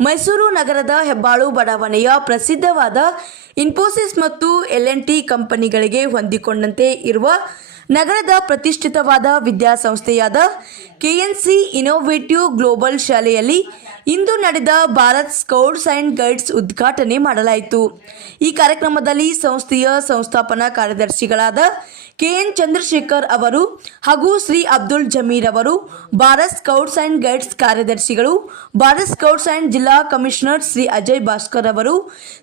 ಮೈಸೂರು ನಗರದ ಹೆಬ್ಬಾಳು ಬಡಾವಣೆಯ ಪ್ರಸಿದ್ಧವಾದ ಇನ್ಫೋಸಿಸ್ ಮತ್ತು L&T ಕಂಪನಿಗಳಿಗೆ ಹೊಂದಿಕೊಂಡಂತೆ ಇರುವ ನಗರದ ಪ್ರತಿಷ್ಠಿತವಾದ ವಿದ್ಯಾಸಂಸ್ಥೆಯಾದ KNC ಇನ್ನೋವೇಟಿವ್ ಗ್ಲೋಬಲ್ ಶಾಲೆಯಲ್ಲಿ ಇಂದು ನಡೆದ ಭಾರತ್ ಸ್ಕೌಟ್ಸ್ ಅಂಡ್ ಗೈಡ್ಸ್ ಉದ್ಘಾಟನೆ ಮಾಡಲಾಯಿತು. ಈ ಕಾರ್ಯಕ್ರಮದಲ್ಲಿ ಸಂಸ್ಥೆಯ ಸಂಸ್ಥಾಪನಾ ಕಾರ್ಯದರ್ಶಿಗಳಾದ KN ಚಂದ್ರಶೇಖರ್ ಅವರು ಹಾಗೂ ಶ್ರೀ ಅಬ್ದುಲ್ ಜಮೀರ್ ಅವರು, ಭಾರತ್ ಸ್ಕೌಟ್ಸ್ ಅಂಡ್ ಗೈಡ್ಸ್ ಕಾರ್ಯದರ್ಶಿಗಳು, ಭಾರತ್ ಸ್ಕೌಟ್ಸ್ ಅಂಡ್ ಜಿಲ್ಲಾ ಕಮಿಷನರ್ ಶ್ರೀ ಅಜಯ್ ಭಾಸ್ಕರ್ ಅವರು,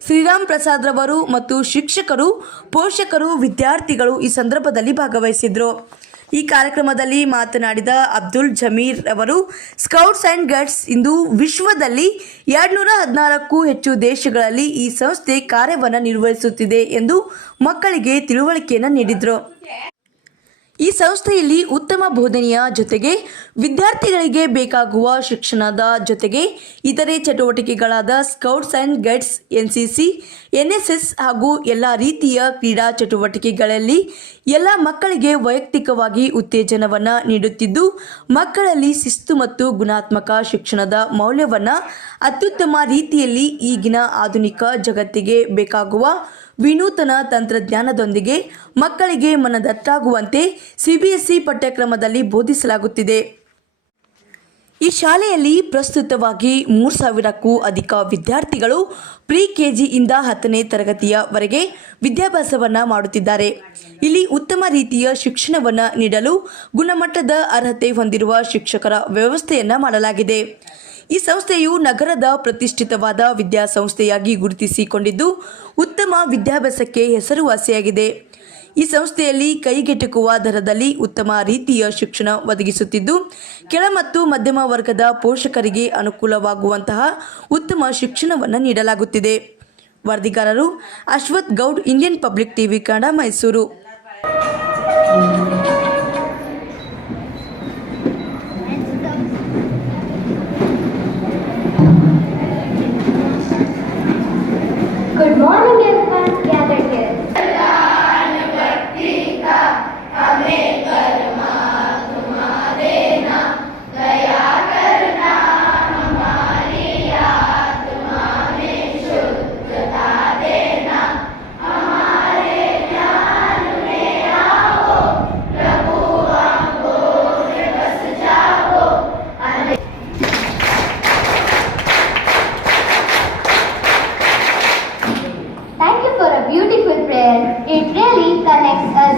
ಶ್ರೀರಾಮ್ ಪ್ರಸಾದ್ ರವರು ಮತ್ತು ಶಿಕ್ಷಕರು, ಪೋಷಕರು, ವಿದ್ಯಾರ್ಥಿಗಳು ಈ ಸಂದರ್ಭದಲ್ಲಿ ಭಾಗವಹಿಸಿದ್ರು. ಈ ಕಾರ್ಯಕ್ರಮದಲ್ಲಿ ಮಾತನಾಡಿದ ಅಬ್ದುಲ್ ಜಮೀರ್ ಅವರು, ಸ್ಕೌಟ್ಸ್ ಅಂಡ್ ಗೈಡ್ಸ್ ಇಂದು ವಿಶ್ವದಲ್ಲಿ 214ಕ್ಕೂ ಹೆಚ್ಚು ದೇಶಗಳಲ್ಲಿ ಈ ಸಂಸ್ಥೆ ಕಾರ್ಯವನ್ನು ನಿರ್ವಹಿಸುತ್ತಿದೆ ಎಂದು ಮಕ್ಕಳಿಗೆ ತಿಳುವಳಿಕೆಯನ್ನು ನೀಡಿದರು. ಈ ಸಂಸ್ಥೆಯಲ್ಲಿ ಉತ್ತಮ ಬೋಧನೆಯ ಜೊತೆಗೆ ವಿದ್ಯಾರ್ಥಿಗಳಿಗೆ ಬೇಕಾಗುವ ಶಿಕ್ಷಣದ ಜೊತೆಗೆ ಇತರೆ ಚಟುವಟಿಕೆಗಳಾದ scouts and guides, NCC, NSS ಹಾಗೂ ಎಲ್ಲ ರೀತಿಯ ಕ್ರೀಡಾ ಚಟುವಟಿಕೆಗಳಲ್ಲಿ ಎಲ್ಲ ಮಕ್ಕಳಿಗೆ ವೈಯಕ್ತಿಕವಾಗಿ ಉತ್ತೇಜನವನ್ನು ನೀಡುತ್ತಿದ್ದು, ಮಕ್ಕಳಲ್ಲಿ ಶಿಸ್ತು ಮತ್ತು ಗುಣಾತ್ಮಕ ಶಿಕ್ಷಣದ ಮೌಲ್ಯವನ್ನು ಅತ್ಯುತ್ತಮ ರೀತಿಯಲ್ಲಿ ಈಗಿನ ಆಧುನಿಕ ಜಗತ್ತಿಗೆ ಬೇಕಾಗುವ ವಿನೂತನ ತಂತ್ರಜ್ಞಾನದೊಂದಿಗೆ ಮಕ್ಕಳಿಗೆ ಮನದಟ್ಟಾಗುವಂತೆ CBSE ಪಠ್ಯಕ್ರಮದಲ್ಲಿ ಬೋಧಿಸಲಾಗುತ್ತಿದೆ. ಈ ಶಾಲೆಯಲ್ಲಿ ಪ್ರಸ್ತುತವಾಗಿ 3,000ಕ್ಕೂ ಅಧಿಕ ವಿದ್ಯಾರ್ಥಿಗಳು ಪ್ರಿ-KGಯಿಂದ 10ನೇ ತರಗತಿಯವರೆಗೆ ವಿದ್ಯಾಭ್ಯಾಸವನ್ನು ಮಾಡುತ್ತಿದ್ದಾರೆ. ಇಲ್ಲಿ ಉತ್ತಮ ರೀತಿಯ ಶಿಕ್ಷಣವನ್ನು ನೀಡಲು ಗುಣಮಟ್ಟದ ಅರ್ಹತೆ ಹೊಂದಿರುವ ಶಿಕ್ಷಕರ ವ್ಯವಸ್ಥೆಯನ್ನು ಮಾಡಲಾಗಿದೆ. ಈ ಸಂಸ್ಥೆಯು ನಗರದ ಪ್ರತಿಷ್ಠಿತವಾದ ವಿದ್ಯಾಸಂಸ್ಥೆಯಾಗಿ ಗುರುತಿಸಿಕೊಂಡಿದ್ದು, ಉತ್ತಮ ವಿದ್ಯಾಭ್ಯಾಸಕ್ಕೆ ಹೆಸರುವಾಸಿಯಾಗಿದೆ. ಈ ಸಂಸ್ಥೆಯಲ್ಲಿ ಕೈಗೆಟುಕುವ ದರದಲ್ಲಿ ಉತ್ತಮ ರೀತಿಯ ಶಿಕ್ಷಣ ಒದಗಿಸುತ್ತಿದ್ದು, ಕೆಳ ಮತ್ತು ಮಧ್ಯಮ ವರ್ಗದ ಪೋಷಕರಿಗೆ ಅನುಕೂಲವಾಗುವಂತಹ ಉತ್ತಮ ಶಿಕ್ಷಣವನ್ನು ನೀಡಲಾಗುತ್ತಿದೆ. ವರದಿಗಾರರು Ashwath Gowd, Indian public TV Kannada, Mysuru. Good morning, everyone gathered here. Thank you for a beautiful prayer. It really connects us.